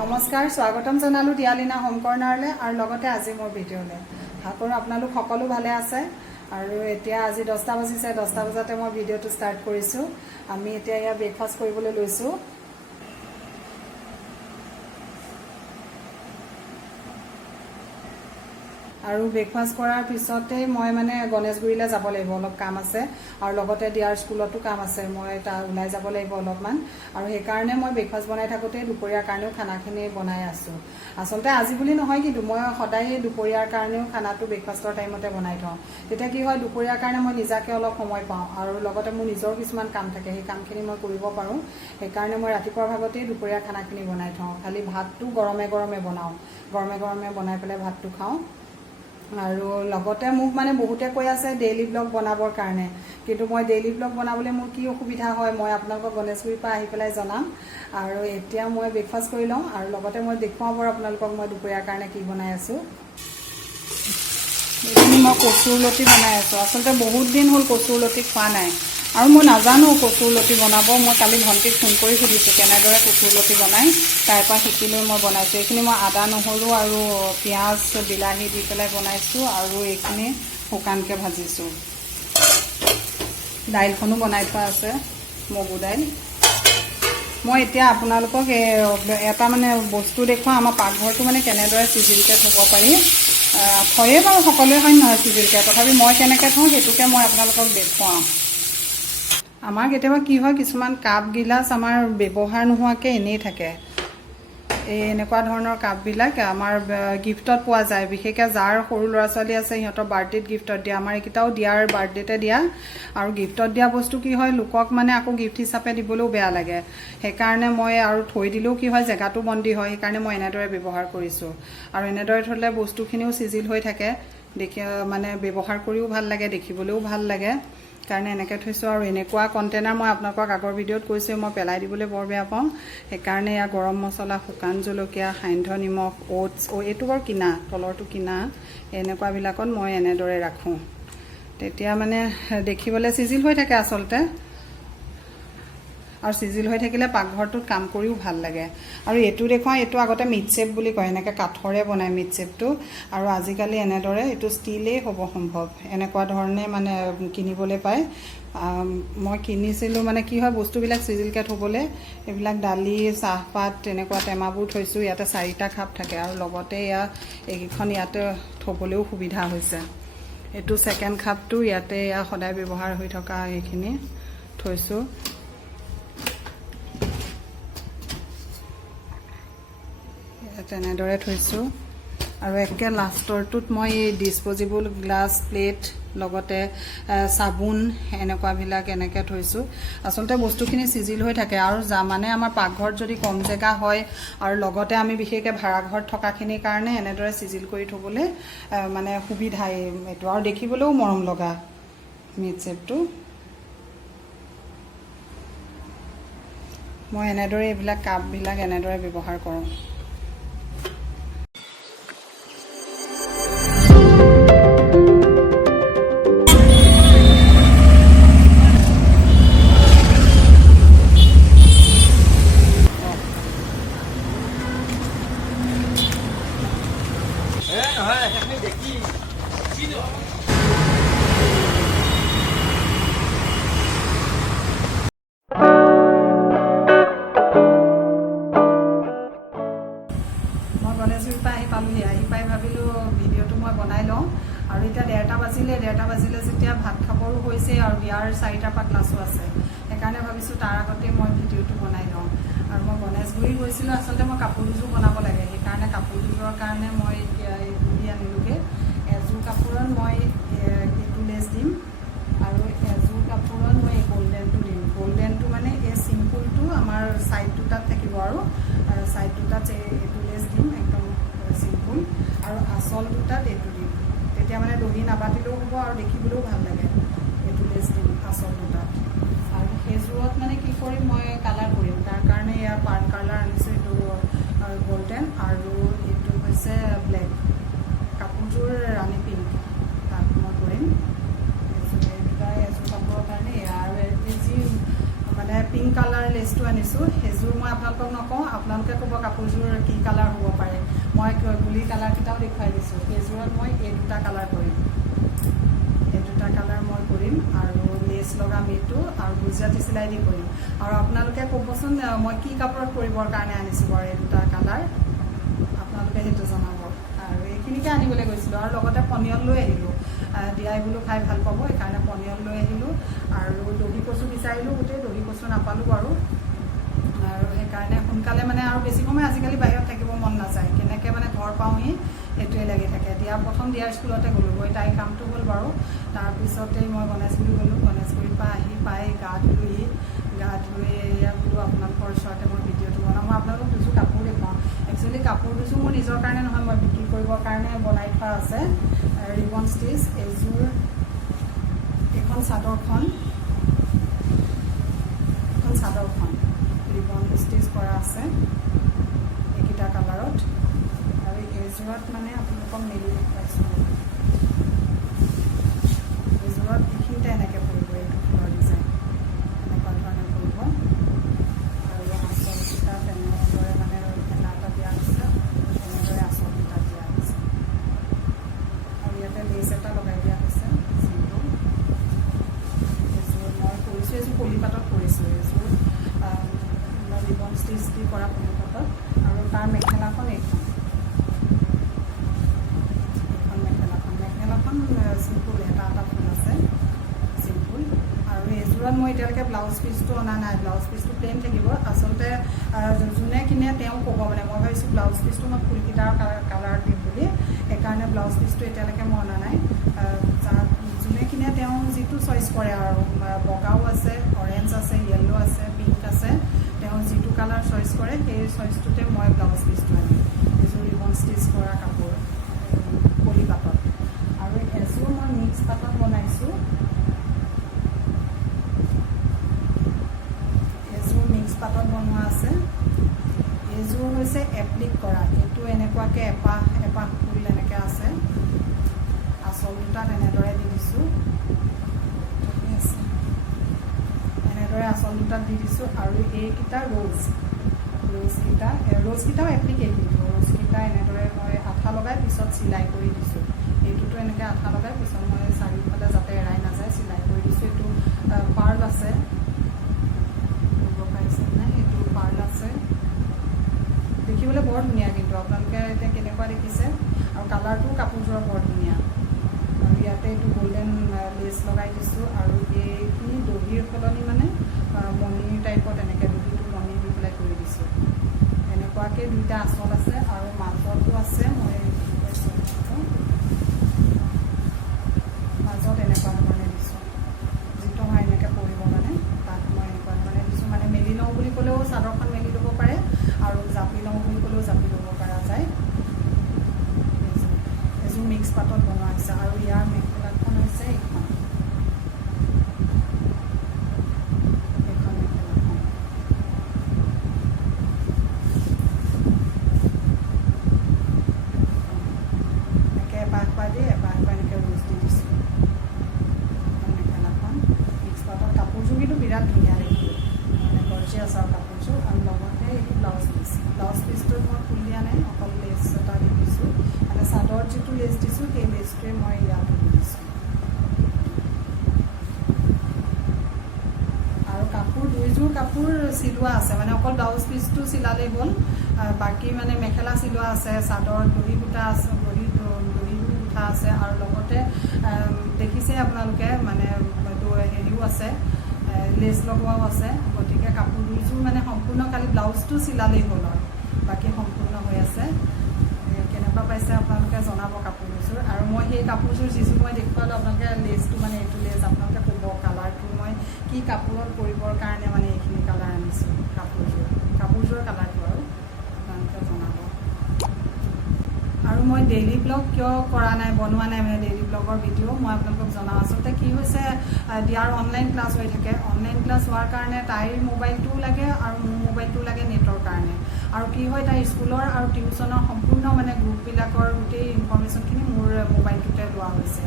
নমস্কাৰ, স্বাগতম জনালো দিয়ালিনা হোম কৰ্ণাৰলৈ আৰু লগতে আজি মোৰ ভিডিঅ'লৈ। আশা কৰোঁ আপোনালোক সকলো ভালে আছে। আৰু এতিয়া আজি 10টা বাজিছে, 10টা বজাতে মই ভিডিঅ'টো ষ্টাৰ্ট কৰিছোঁ। আমি এতিয়া ইয়াত ব্ৰেকফাষ্ট কৰিবলৈ লৈছোঁ। আৰু ব্ৰেকফাষ্ট কৰাৰ পিছতে মই মানে গণেশগুৰিলৈ যাব লাগিব, অলপ কাম আছে আৰু লগতে দিয়াৰ স্কুলতো কাম আছে। মই তাৰ ওলাই যাব লাগিব অলপমান, আৰু সেইকাৰণে মই ব্ৰেকফাষ্ট বনাই থাকোঁতে দুপৰীয়াৰ কাৰণেও খানাখিনি বনাই আছোঁ। আচলতে আজি বুলি নহয়, কিন্তু মই সদায় দুপৰীয়াৰ কাৰণেও খানাটো ব্ৰেকফাষ্টৰ টাইমতে বনাই থওঁ। তেতিয়া কি হয়, দুপৰীয়াৰ কাৰণে মই নিজাকৈ অলপ সময় পাওঁ আৰু লগতে মোৰ নিজৰ কিছুমান কাম থাকে, সেই কামখিনি মই কৰিব পাৰোঁ। সেইকাৰণে মই ৰাতিপুৱাৰ ভাগতেই দুপৰীয়াৰ খানাখিনি বনাই থওঁ। খালি ভাতটো গৰমে গৰমে বনাওঁ, গৰমে গৰমে বনাই পেলাই ভাতটো খাওঁ। আৰু লগতে মোক মানে বহুতে কৈ আছে ডেইলি ব্লগ বনাবৰ কাৰণে, কিন্তু মই ডেইলি ব্লগ বনাবলৈ মোৰ কি অসুবিধা হয় মই আপোনালোকক গণেশগুৰিৰ পৰা আহি পেলাই জনাম। আৰু এতিয়া মই ব্ৰেকফাষ্ট কৰি লওঁ আৰু লগতে মই দেখুৱাওঁ বাৰু আপোনালোকক মই দুপৰীয়াৰ কাৰণে কি বনাই আছোঁ। এইখিনি মই কচুৰ লতি বনাই আছোঁ। আচলতে বহুত দিন হ'ল কচুৰ লতি খোৱা নাই আৰু মই নাজানো কচুৰ লতি বনাব। মই কালি ভণ্টিক ফোন কৰি সুধিছোঁ কেনেদৰে কচুৰ লতি বনাই, তাৰ পৰা শিকি লৈ মই বনাইছোঁ। এইখিনি মই আদা নহৰু আৰু পিঁয়াজ বিলাহী দি পেলাই বনাইছোঁ আৰু এইখিনি শুকানকৈ ভাজিছোঁ। দাইলখনো বনাই থোৱা আছে, মগু দাইল। মই এতিয়া আপোনালোকক এটা মানে বস্তু দেখুৱাওঁ, আমাৰ পাকঘৰটো মানে কেনেদৰে চিজিলকৈ থ'ব পাৰি। থয়ে বাৰু সকলোৱে হয় নহয় চিজিলকৈ, তথাপি মই কেনেকৈ থওঁ সেইটোকে মই আপোনালোকক দেখুৱাওঁ। আমাৰ কেতিয়াবা কি হয়, কিছুমান কাপ গিলাচ আমাৰ ব্যৱহাৰ নোহোৱাকৈ এনেই থাকে। এই এনেকুৱা ধৰণৰ কাপবিলাক আমাৰ গিফ্টত পোৱা যায়, বিশেষকৈ যাৰ সৰু ল'ৰা ছোৱালী আছে সিহঁতৰ বাৰ্থডেত গিফ্টত দিয়া। আমাৰ এইকেইটাও দিয়াৰ বাৰ্থডেতে দিয়া। আৰু গিফ্টত দিয়া বস্তু কি হয়, লোকক মানে আকৌ গিফ্ট হিচাপে দিবলৈও বেয়া লাগে। সেইকাৰণে মই আৰু থৈ দিলেও কি হয়, জেগাটো বন্দী হয়। সেইকাৰণে মই এনেদৰে ব্যৱহাৰ কৰিছোঁ। আৰু এনেদৰে থ'লে বস্তুখিনিও চিজিল হৈ থাকে, দেখি মানে ব্যৱহাৰ কৰিও ভাল লাগে, দেখিবলৈও ভাল লাগে। কাৰণে এনেকৈ থৈছোঁ। আৰু এনেকুৱা কণ্টেইনাৰ মই আপোনালোকক আগৰ ভিডিঅ'ত কৈছোঁ মই পেলাই দিবলৈ বৰ বেয়া পাওঁ। সেইকাৰণে ইয়াৰ গৰম মছলা, শুকান জলকীয়া, সান্ধ্য নিমখ, অ'টছ, এইটো বাৰু কিনা, তলৰটো কিনা, এনেকুৱাবিলাকত মই এনেদৰে ৰাখোঁ। তেতিয়া মানে দেখিবলৈ চিজিল হৈ থাকে আচলতে, আৰু চিজিল হৈ থাকিলে পাকঘৰটোত কাম কৰিও ভাল লাগে। আৰু এইটো দেখুৱাওঁ, এইটো আগতে মিটচেপ বুলি কয়, এনেকৈ কাঠৰে বনায় মিটচেপটো। আৰু আজিকালি এনেদৰে এইটো ষ্টীলেই হ'ব সম্ভৱ, এনেকুৱা ধৰণে মানে কিনিবলৈ পায়। মই কিনিছিলোঁ, মানে কি হয় বস্তুবিলাক চিজিলকৈ থ'বলৈ, এইবিলাক দালি, চাহপাত তেনেকুৱা টেমাবোৰ থৈছোঁ। ইয়াতে 4টা কাপ থাকে আৰু লগতে এইকেইখন ইয়াতে থ'বলৈও সুবিধা হৈছে। এইটো ছেকেণ্ড কাপটো ইয়াতে সদায় ব্যৱহাৰ হৈ থকা এইখিনি থৈছোঁ। তেনেদৰে থৈছোঁ। আৰু একে লাষ্টৰটোত মই এই ডিছপ'জিবল গ্লাছ, প্লেট, লগতে চাবোন এনেকুৱাবিলাক এনেকৈ থৈছোঁ। আচলতে বস্তুখিনি চিজিল হৈ থাকে। আৰু মানে আমাৰ পাকঘৰত যদি কম জেগা হয়, আৰু লগতে আমি বিশেষকৈ ভাড়াঘৰত থকাখিনিৰ কাৰণে এনেদৰে চিজিল কৰি থ'বলৈ মানে সুবিধা এইটো, আৰু দেখিবলৈও মৰম লগা মিটচেপটো। মই এনেদৰে এইবিলাক কাপবিলাক এনেদৰে ব্যৱহাৰ কৰোঁ। গণেশগুৰিৰ পৰা আহি পালোহি। আহি পাই ভাবিলোঁ ভিডিঅ'টো মই বনাই লওঁ। আৰু এতিয়া 1:30 বাজিলে যেতিয়া ভাত খাবৰো হৈছে, আৰু বিয়াৰ 4টাৰ পৰা ক্লাছো আছে। সেইকাৰণে ভাবিছোঁ তাৰ আগতে মই ভিডিঅ'টো বনাই লওঁ। আৰু মই গণেশগুৰি গৈছিলোঁ, আচলতে মই কাপোৰ দুযোৰ বনাব লাগে। সেইকাৰণে কাপোৰ দুযোৰৰ কাৰণে মই এতিয়া এইযোৰ আনিলোগৈ। এযোৰ কাপোৰত মই এইটো লেছ দিম, আৰু এযোৰ কাপোৰত মই এই গল্ডেনটো দিম। গল্ডেনটো মানে এই চিম্পুলটো আমাৰ ছাইড দুটাত থাকিব, আৰু ছাইড দুটাত এইটো লেছ দিম, একদম চিম্পুল। আৰু আচল দুটাত এইটো দিম, তেতিয়া মানে দহি নাবাতিলেও হ'ব আৰু দেখিবলৈও ভাল লাগে। এইটো লেছ দিম আচল দুটাত। আৰু সেইযোৰত মানে কি কৰিম, মই কালাৰ কৰিম। তাৰ কাৰণে ইয়াৰ পাৰ্ট কালাৰ আনিছোঁ, এইটো গল্ডেন, আৰু এইটো হৈছে ব্লেক। কাপোৰযোৰ ৰাণী পিংক, তাত মই কৰিম। এই দুটাই এযোৰ কাপোৰৰ কাৰণে। আৰু যি মানে পিংক কালাৰ লেচটো আনিছোঁ সেইযোৰ মই আপোনালোকক নকওঁ আপোনালোকে ক'ব কাপোৰযোৰ কি কালাৰ হ'ব পাৰে মই গুলি কালাৰকেইটাও দেখুৱাই দিছোঁ সেইযোৰত মই এই দুটা কালাৰ কৰিম কালাৰ মই কৰিম আৰু লেচ লগাম এইটো আৰু গুজৰাটী চিলাই দি কৰিম আৰু আপোনালোকে ক'বচোন মই কি কাপোৰত কৰিবৰ কাৰণে আনিছোঁ বাৰু এই দুটা কালাৰ আপোনালোকে সেইটো জনাব আৰু এইখিনিকে আনিবলৈ গৈছিলোঁ আৰু লগতে পনিয়ল লৈ আহিলোঁ দিয়াই বোলো খাই ভাল পাব সেইকাৰণে পনিয়ল লৈ আহিলোঁ আৰু দহি কচু বিচাৰিলোঁ গোটেই দহি কচু নাপালোঁ বাৰু আৰু সেইকাৰণে সোনকালে মানে আৰু বেছি সময় আজিকালি বাহিৰত থাকিব মন নাযায় কেনেকৈ মানে ঘৰ পাওঁহি সেইটোৱে লাগি থাকে প্ৰথম দিয়াৰ স্কুলতে গ'লোঁগৈ তাইৰ কামটো হ'ল বাৰু তাৰপিছতেই মই গণেশগুৰি গ'লোঁ গণেশগুৰিৰ পৰা আহি পাই গা ধুই এয়া বোলো আপোনালোকৰ ওচৰতে মই ভিডিঅ'টো বনাওঁ মই আপোনালোকক দুযোৰ কাপোৰ দেখুৱাওঁ একচুৱেলি কাপোৰ দুযোৰ মোৰ নিজৰ কাৰণে নহয় মই বিক্ৰী কৰিবৰ কাৰণে বনাই থোৱা আছে ৰিবন ষ্টিচ এইযোৰ এইখন চাদৰখন ৰিবন ষ্টিচ কৰা আছে এইকেইটা কালাৰত আৰু এইযোৰত মানে আপোনালোকক মেলি দেখুৱাইছোঁ এইযোৰত এইখিনিতে এনেকৈ পৰিব এইটো ফুলৰ ডিজাইন এনেকুৱা ধৰণে পৰিব আৰু আঁচলকেইটা তেনেদৰে মানে মেখেলা এটা দিয়া হৈছে তেনেদৰে আঁচলকেইটা দিয়া হৈছে আৰু ইয়াতে লেচ এটা লগাই দিয়া হৈছে চিম্পুল এইযোৰ মই কৰিছোঁ এইযোৰ পলিপাতত কৰিছোঁ এইযোৰ ৰিবন ষ্টিচ দি কৰা পলিপাতত আৰু তাৰ মেখেলাখন এইখন চিম্পুল এটা ফুল আছে চিম্পুল আৰু এইযোৰত মই এতিয়ালৈকে ব্লাউজ পিচটো অনা নাই ব্লাউজ পিচটো প্লেইন থাকিব আচলতে যোনে কিনে তেওঁ ক'ব মানে মই ভাবিছোঁ ব্লাউজ পিচটো মই ফুলকেইটাৰ কালাৰ দিম বুলি সেইকাৰণে ব্লাউজ পিচটো এতিয়ালৈকে মই অনা নাই যোনে কিনে তেওঁ যিটো চইচ কৰে আৰু বগাও আছে অৰেঞ্জ আছে য়েল্ল' আছে পিংক আছে তেওঁ যিটো কালাৰ চইচ কৰে সেই চইচটোতে মই ব্লাউজ পিচটো আনিম এইযোৰ ৰিবন ষ্টিচ কৰা কাপোৰ পলি পাতত আৰু এযোৰ মই মিক্স পাতত বনাইছোঁ এযোৰ মিক্স পাতত বনোৱা আছে এইযোৰ হৈছে এপ্লিক কৰা এইটো এনেকুৱাকৈ এপাহ ফুল এনেকৈ আছে আঁচল দুটাত এনেদৰে দি দিছোঁ এনেদৰে আঁচল দুটাত দি দিছোঁ আৰু এইকেইটা ৰ'জকেইটাও এপ্লিকেট দিছোঁ ৰ'জকেইটা এনেদৰে মই আঠা লগাই পিছত চিলাই কৰি দিছোঁ এইটোতো এনেকৈ আঠা লগাই পিছত মই চাৰিওফালে যাতে এৰাই নাযায় চিলাই কৰি দিছোঁ এইটো পাৰ্ল আছে নাই এইটো পাৰ্ল আছে দেখিবলৈ বৰ ধুনীয়া কিন্তু আপোনালোকে এতিয়া কেনেকুৱা দেখিছে আৰু কালাৰটো কাপোৰযোৰৰ বৰ ধুনীয়া আৰু ইয়াতে এইটো গল্ডেন লেচ লগাই দিছোঁ আৰু এইখিনি দহিৰ সলনি মানে মণিৰ টাইপত এনেকৈ দহিটো মণি দি পেলাই কৰি দিছোঁ এনেকুৱাকৈ দুইটা আঁচল আছে আৰু মাজতো আছে মই মাজত এনেকুৱা ধৰণে দিছোঁ যিটো মই এনেকৈ পৰিব মানে তাত মই এনেকুৱা ধৰণে দিছোঁ মানে মেলি লওঁ বুলি ক'লেও চাদৰখন মেলি ল'ব পাৰে আৰু জাপি লওঁ বুলি ক'লেও জাপি ল'ব পৰা যায় এইযোৰ মিক্স পাতত বনোৱা হৈছে আৰু ইয়াৰ মেখেলাখন হৈছে এইখন বিৰাট ধুনীয়া দেখিব মানে গৰ্জিয়াছ আৰু কাপোৰযোৰ আৰু লগতে এইটো ব্লাউজ পিচটোত মই ফুল দিয়া নাই অকল লেচ এটা দি দিছোঁ মানে চাদৰত যিটো লেচ দিছোঁ সেই লেচটোৱে মই ইয়াতো দি দিছোঁ আৰু দুইযোৰ কাপোৰ চিলোৱা আছে মানে অকল ব্লাউজ পিচটো চিলালেই হ'ল বাকী মানে মেখেলা চিলোৱা আছে চাদৰত দহি গোটা আছে দহি গোঠা আছে আৰু লগতে দেখিছে আপোনালোকে মানে হেৰিও আছে লেচ লগোৱাও আছে গতিকে কাপোৰ দুইযোৰ মানে সম্পূৰ্ণ খালি ব্লাউজটো চিলালেই হ'ল আৰু বাকী সম্পূৰ্ণ হৈ আছে কেনেকুৱা পাইছে আপোনালোকে জনাব কাপোৰ দুযোৰ আৰু মই সেই কাপোৰযোৰ যিযোৰ মই দেখুৱালোঁ আপোনালোকে লেচটো মানে এইটো লেচ আপোনালোকে ক'ব কালাৰটো মই কি কাপোৰত কৰিবৰ কাৰণে মানে এইখিনি কালাৰ আনিছোঁ কাপোৰযোৰৰ কালাৰটো আৰু আপোনালোকে জনাব আৰু মই ডেইলি ব্লগ কিয় কৰা নাই বনোৱা নাই মানে ডেইলি ব্লগৰ ভিডিঅ' মই আপোনালোকক জনাওঁ আচলতে কি হৈছে দিয়াৰ অনলাইন ক্লাছ হৈ থাকে অনলাইন ক্লাছ হোৱাৰ কাৰণে তাইৰ মোবাইলটোও লাগে আৰু মোৰ মোবাইলটোও লাগে নেটৰ কাৰণে আৰু কি হয় তাইৰ স্কুলৰ আৰু টিউশ্যনৰ সম্পূৰ্ণ মানে গ্ৰুপবিলাকৰ গোটেই ইনফৰ্মেশ্যনখিনি মোৰ মোবাইলটোতে লোৱা হৈছে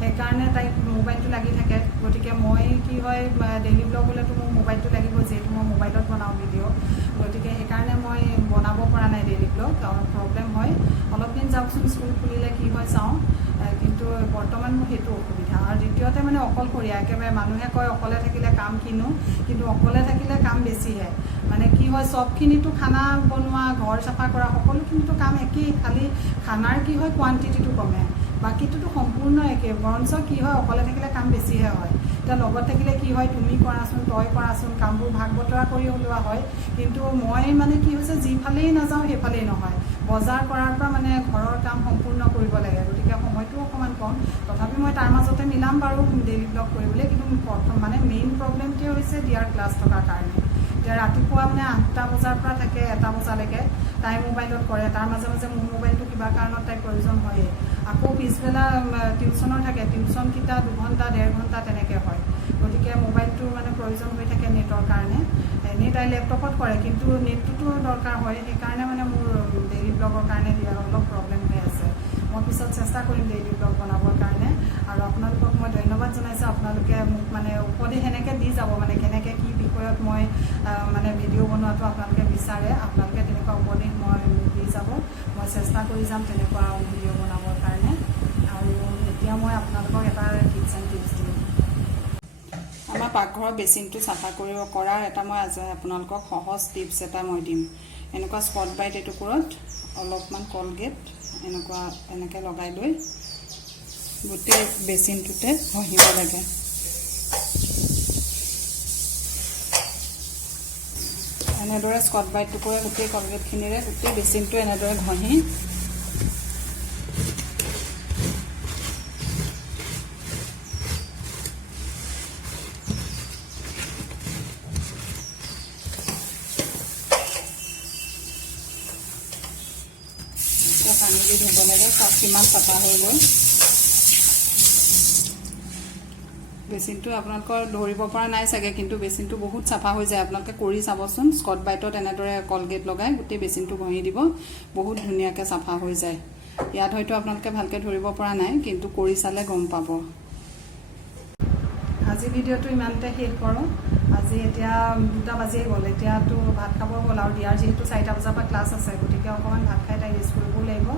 সেইকাৰণে তাইক মোবাইলটো লাগি থাকে গতিকে মই কি হয় ডেইলি ব্লগ হ'লেতো মোৰ মোবাইলটো লাগিব যিহেতু মই মোবাইলত বনাওঁ ভিডিঅ' গতিকে সেইকাৰণে মই বনাব পৰা নাই ডেইলি ব্লগ প্ৰব্লেম হয় অলপ দিন যাওকচোন স্কুল খুলিলে কি হয় চাওঁ কিন্তু বৰ্তমান মোৰ সেইটো অসুবিধা আৰু দ্বিতীয়তে মানে অকলশৰীয়া একেবাৰে মানুহে কয় অকলে থাকিলে কাম কিনো কিন্তু অকলে থাকিলে কাম বেছিহে মানে কি হয় চবখিনিতো খানা বনোৱা ঘৰ চাফা কৰা সকলোখিনিতো কাম একেই খালি খানাৰ কি হয় কোৱান্টিটিটো কমে বাকীটোতো সম্পূৰ্ণ একে বৰঞ্চ কি হয় অকলে থাকিলে কাম বেছিহে হয় এতিয়া লগত থাকিলে কি হয় তুমি কৰাচোন তই কৰাচোন কামবোৰ ভাগ বতৰা কৰি ওলোৱা হয় কিন্তু মই মানে কি হৈছে যিফালেই নাযাওঁ সেইফালেই নহয় বজাৰ কৰাৰ পৰা মানে ঘৰৰ কাম সম্পূৰ্ণ কৰিব লাগে গতিকে সময়টো অকণমান কম তথাপি মই তাৰ মাজতে মিলাম বাৰু ডেইলি ব্লগ কৰিবলৈ কিন্তু প্ৰথম মানে মেইন প্ৰব্লেমটোৱে হৈছে দিয়াৰ ক্লাছ থকাৰ কাৰণে এতিয়া ৰাতিপুৱা মানে 8টা বজাৰ পৰা থাকে 1টা বজালৈকে তাই মোবাইলত কৰে তাৰ মাজে মাজে মোৰ মোবাইলটো কিবা কাৰণত তাইৰ প্ৰয়োজন হয়েই আকৌ পিছবেলা টিউশ্যনৰ থাকে টিউশ্যনকেইটা 2 ঘণ্টা 1.5 ঘণ্টা তেনেকৈ হয় গতিকে মোবাইলটো মানে প্ৰয়োজন হৈ থাকে নেটৰ কাৰণে এনেই তাই লেপটপত কৰে কিন্তু নেটটোতো দৰকাৰ হয় সেইকাৰণে মানে মোৰ ডেইলি ব্লগৰ কাৰণে দিয়াৰ অলপ প্ৰব্লেম হৈ আছে মই পিছত চেষ্টা কৰিম ডেইলি ব্লগ বনাবৰ কাৰণে আৰু আপোনালোকক মই ধন্যবাদ জনাইছোঁ আপোনালোকে মোক মানে উপদেশ সেনেকৈ দি যাব মানে কেনেকৈ কি বিষয়ত মই মানে ভিডিঅ' বনোৱাটো আপোনালোকে বিচাৰে আপোনালোকে তেনেকুৱা উপদেশ মই দি যাব মই চেষ্টা কৰি যাম তেনেকুৱা ভিডিঅ' বনাবৰ কাৰণে আৰু এতিয়া মই আপোনালোকক এটা টিপছ এণ্ড টিপছ দিম আমাৰ পাকঘৰৰ বেচিনটো চাফা কৰাৰ এটা মই আজি আপোনালোকক সহজ টিপছ এটা মই দিম এনেকুৱা স্কট ব্ৰাইট এটুকুৰত অলপমান কলগেট এনেকৈ লগাই লৈ গোটেই বেচিনটোতে ঘঁহিব লাগে এনেদৰে স্কট ব্ৰাইট টুকুৰে গোটেই কলগেটখিনিৰে গোটেই বেচিনটো এনেদৰে ঘঁহি পানী দি ধুব লাগে চাফ কিমান চাফা হৈ গ'ল বেচিনটো আপোনালোকৰ ধৰিব পৰা নাই চাগে কিন্তু বেচিনটো বহুত চাফা হৈ যায় আপোনালোকে কৰি চাবচোন স্কট ব্ৰাইটত এনেদৰে কলগেট লগাই গোটেই বেচিনটো ঘঁহি দিব বহুত ধুনীয়াকৈ চাফা হৈ যায় ইয়াত হয়তো আপোনালোকে ভালকৈ ধৰিব পৰা নাই কিন্তু কৰি চালে গম পাব আজি ভিডিঅ'টো ইমানতে শেষ কৰোঁ আজি এতিয়া 2টা বাজিয়ে গ'ল এতিয়াতো ভাত খাব হ'ল আৰু দিয়াৰ যিহেতু 4টা বজাৰ পৰা ক্লাছ আছে গতিকে অকণমান ভাত খাই তাই ৰেষ্ট কৰিবও লাগিব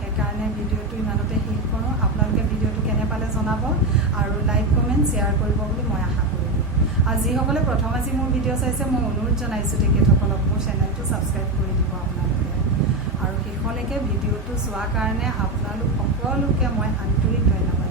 সেইকাৰণে ভিডিঅ'টো ইমানতে শেষ কৰোঁ আপোনালোকে ভিডিঅ'টো কেনে পালে জনাব আৰু লাইক কমেণ্ট শ্বেয়াৰ কৰিব বুলি মই আশা কৰিলোঁ আৰু যিসকলে প্ৰথম আজি মোৰ ভিডিঅ' চাইছে মই অনুৰোধ জনাইছোঁ তেখেতসকলক মোৰ চেনেলটো ছাবস্ক্ৰাইব কৰি দিব আপোনালোকে আৰু শেষলৈকে ভিডিঅ'টো চোৱাৰ কাৰণে আপোনালোক সকলোকে মই আন্তৰিক ধন্যবাদ